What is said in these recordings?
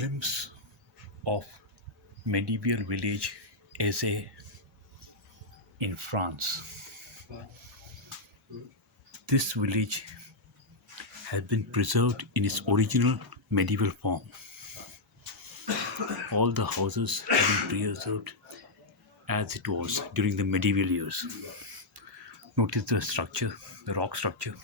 glimpse of medieval village Èze in France. This village has been preserved in its original medieval form. All the houses have been preserved as it was during the medieval years. Notice the structure, the rock structure.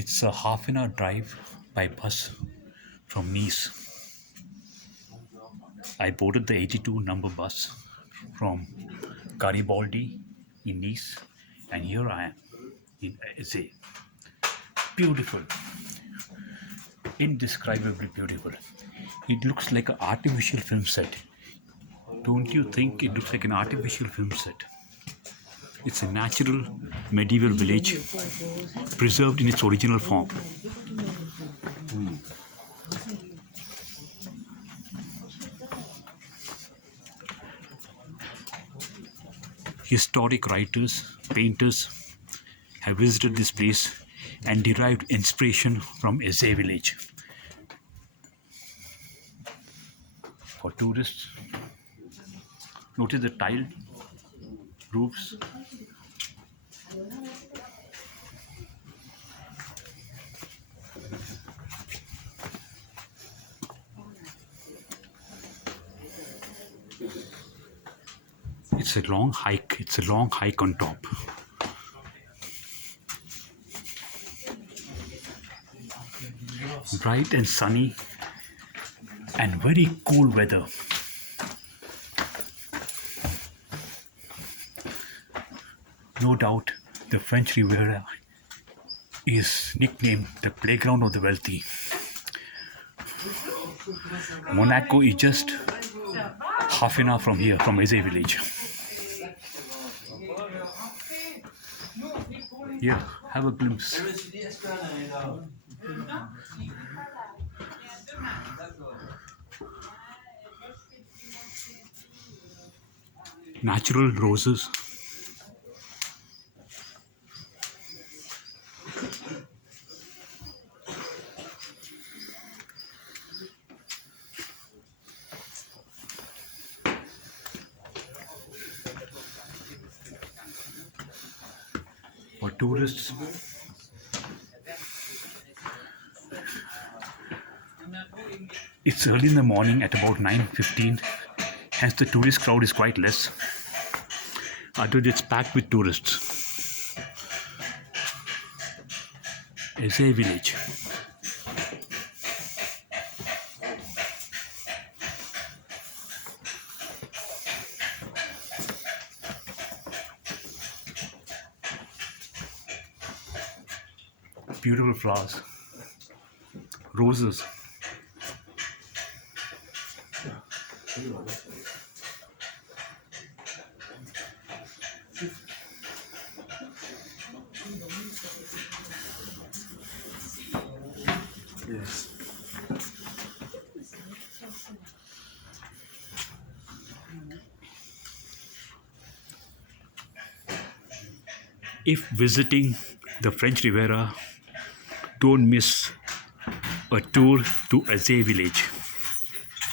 It's a half an hour drive by bus from Nice. I boarded the 82 number bus from Garibaldi in Nice, and here I am in Èze. Beautiful, indescribably beautiful. It looks like an artificial film set. Don't you think it looks like an artificial film set? It's a natural medieval village preserved in its original form. Historic writers, painters have visited this place and derived inspiration from Èze Village. For tourists, notice the tiled roofs. It's a long hike on top. Bright and sunny and very cool weather. No doubt the French Riviera is nicknamed the playground of the wealthy. Monaco is just half an hour from here, from Èze Village. Yeah, have a glimpse. Natural roses. For tourists, it's early in the morning at about 9:15, hence the tourist crowd is quite less. Otherwise, it's packed with tourists. Èze Village. Beautiful flowers, roses. Yes. If visiting the French Riviera, don't miss a tour to Èze Village.